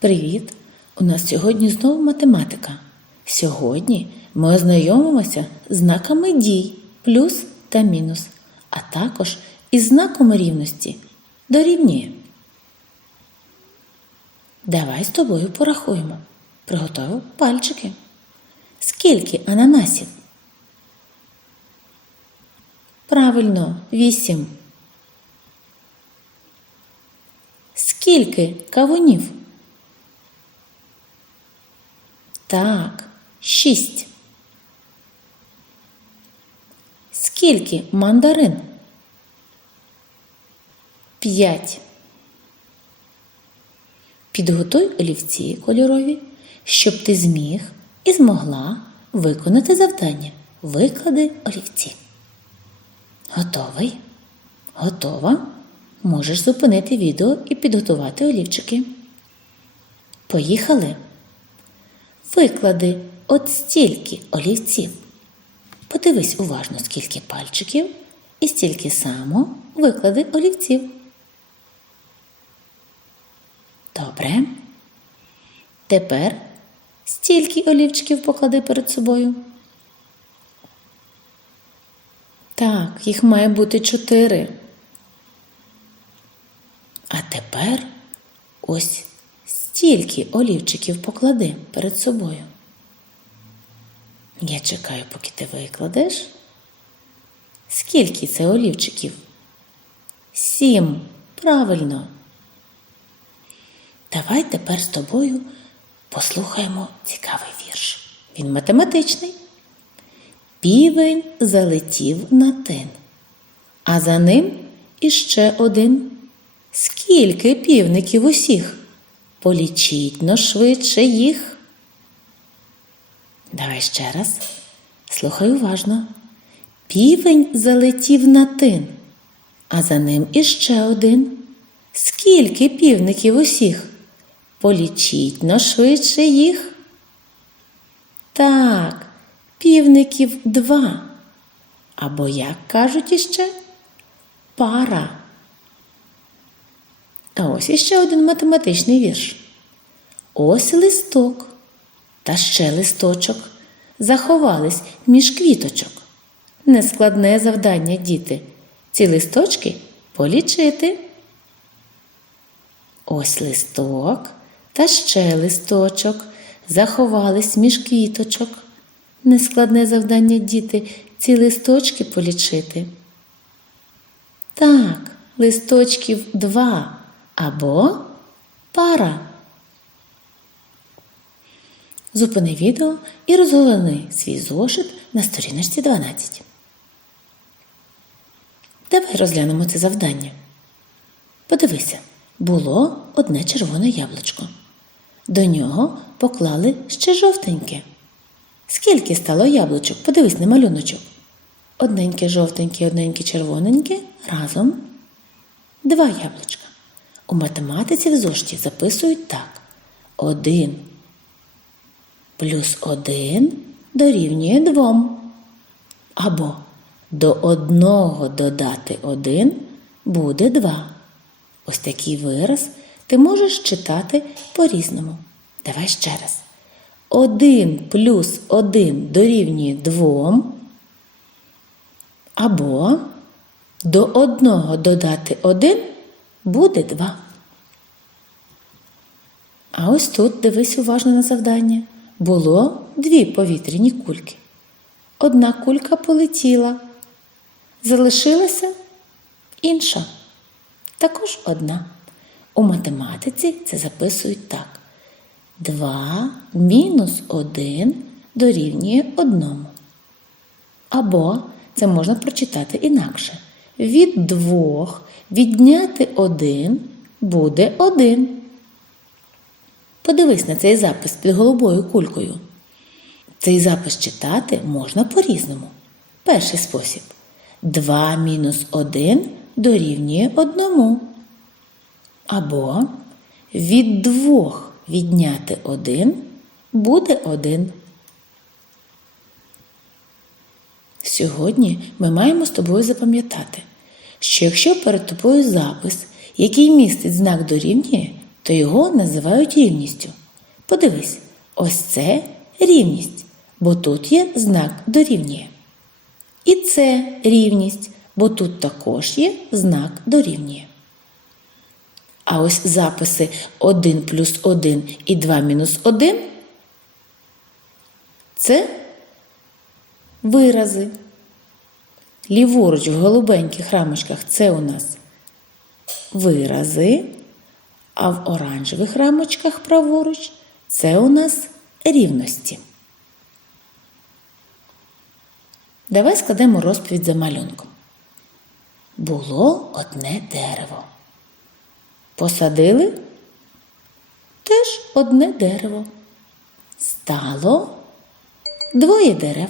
Привіт! У нас сьогодні знову математика. Сьогодні ми ознайомимося з знаками дій плюс та мінус, а також із знаком рівності дорівнює. Давай з тобою порахуємо. Приготовив пальчики. Скільки ананасів? Правильно, вісім. Скільки кавунів? Так, шість. Скільки мандарин? П'ять. Підготуй олівці кольорові, щоб ти зміг і змогла виконати завдання. Виклади олівці. Готовий? Готова? Можеш зупинити відео і підготувати олівчики. Поїхали. Виклади от стільки олівців. Подивись уважно, скільки пальчиків, і стільки само виклади олівців. Добре. Тепер стільки олівчиків поклади перед собою. Так, їх має бути чотири. А тепер ось стільки олівчиків поклади перед собою. Я чекаю, поки ти викладеш. Скільки це олівчиків? Сім. Правильно. Давай тепер з тобою послухаємо цікавий вірш. Він математичний. Півень залетів на тин, а за ним іще один. Скільки півників усіх? Полічіть но швидше їх. Давай ще раз. Слухай уважно. Півень залетів на тин, а за ним іще один. Скільки півників усіх? Полічіть но швидше їх. Так, півників два. Або, як кажуть іще, пара. А ось іще один математичний вірш. Ось листок та ще листочок заховались між квіточок. Нескладне завдання, діти, ці листочки полічити. Ось листок та ще листочок заховались між квіточок. Нескладне завдання, діти, ці листочки полічити. Так, листочків два або пара. Зупини відео і розгорни свій зошит на сторіночці 12. Давай розглянемо це завдання. Подивися, було одне червоне яблучко. До нього поклали ще жовтеньке. Скільки стало яблучок? Подивись на малюночок. Одненьке жовтеньке, одненьке червоненьке разом два яблучка. У математиці в зошиті записують так: один плюс один дорівнює двом. Або до одного додати один буде два. Ось такий вираз ти можеш читати по-різному. Давай ще раз. Один плюс один дорівнює двом. Або до одного додати один буде два. А ось тут дивись уважно на завдання. Було дві повітряні кульки. Одна кулька полетіла. Залишилася інша. Також одна. У математиці це записують так. 2 мінус 1 дорівнює одному. Або це можна прочитати інакше. Від двох відняти один буде один. Подивись на цей запис під голубою кулькою. Цей запис читати можна по-різному. Перший спосіб. 2 мінус 1 дорівнює одному. Або від двох відняти 1 буде 1. Сьогодні ми маємо з тобою запам'ятати, що якщо перед тобою запис, який містить знак дорівнює, то його називають рівністю. Подивись, ось це рівність, бо тут є знак дорівнює. І це рівність, бо тут також є знак дорівнює. А ось записи 1 плюс 1 і 2 мінус 1 це вирази. Ліворуч в голубеньких рамочках це у нас вирази, а в оранжевих рамочках праворуч це у нас рівності. Давай складемо розповідь за малюнком. Було одне дерево. Посадили теж одне дерево. Стало двоє дерев.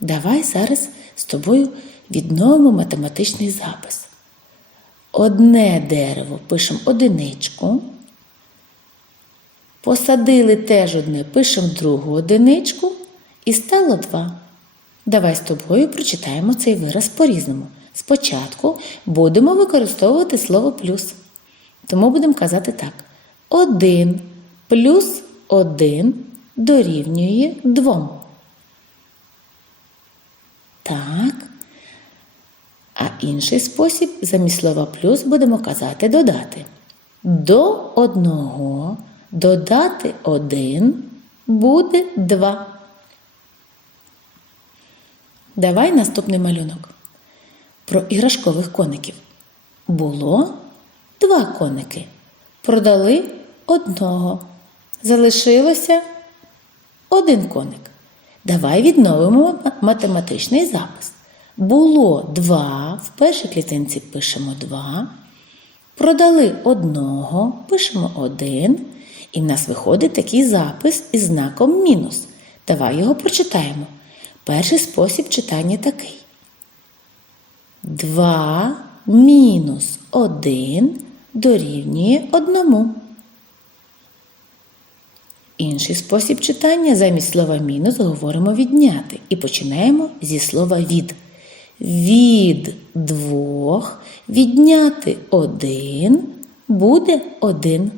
Давай зараз з тобою відновимо математичний запис. Одне дерево пишемо одиничку. Посадили теж одне, пишемо другу одиничку і стало два. Давай з тобою прочитаємо цей вираз по-різному. Спочатку будемо використовувати слово плюс. Тому будемо казати так: 1 плюс 1 дорівнює 2. Так. А інший спосіб замість слова плюс будемо казати додати. До одного додати 1 буде 2. Давай наступний малюнок. Про іграшкових коників. Було два коники. Продали одного. Залишилося один коник. Давай відновимо математичний запис. Було два, в першій клітинці пишемо два. Продали одного, пишемо один. І в нас виходить такий запис із знаком мінус. Давай його прочитаємо. Перший спосіб читання такий. 2 мінус 1 дорівнює 1. Інший спосіб читання замість слова мінус говоримо відняти і починаємо зі слова від. Від двох відняти один буде один.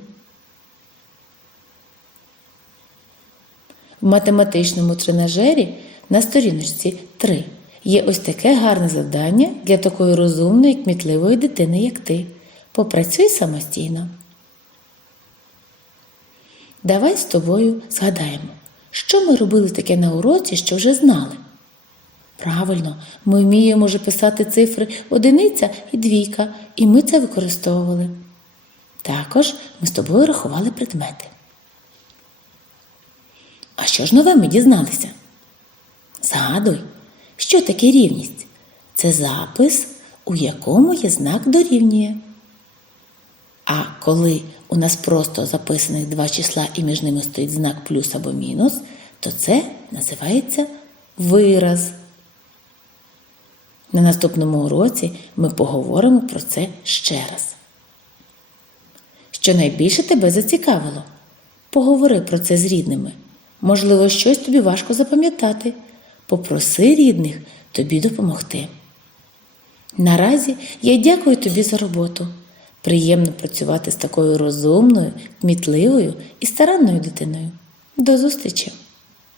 В математичному тренажері на сторіночці 3 є ось таке гарне завдання для такої розумної, кмітливої дитини, як ти. Попрацюй самостійно. Давай з тобою згадаємо, що ми робили таке на уроці, що вже знали. Правильно, ми вміємо вже писати цифри одиниця і двійка, і ми це використовували. Також ми з тобою рахували предмети. А що ж нове ми дізналися? Згадуй, що таке рівність? Це запис, у якому є знак дорівнює. А коли у нас просто записаних два числа і між ними стоїть знак плюс або мінус, то це називається вираз. На наступному уроці ми поговоримо про це ще раз. Що найбільше тебе зацікавило? Поговори про це з рідними. Можливо, щось тобі важко запам'ятати. Попроси рідних тобі допомогти. Наразі я дякую тобі за роботу. Приємно працювати з такою розумною, кмітливою і старанною дитиною. До зустрічі!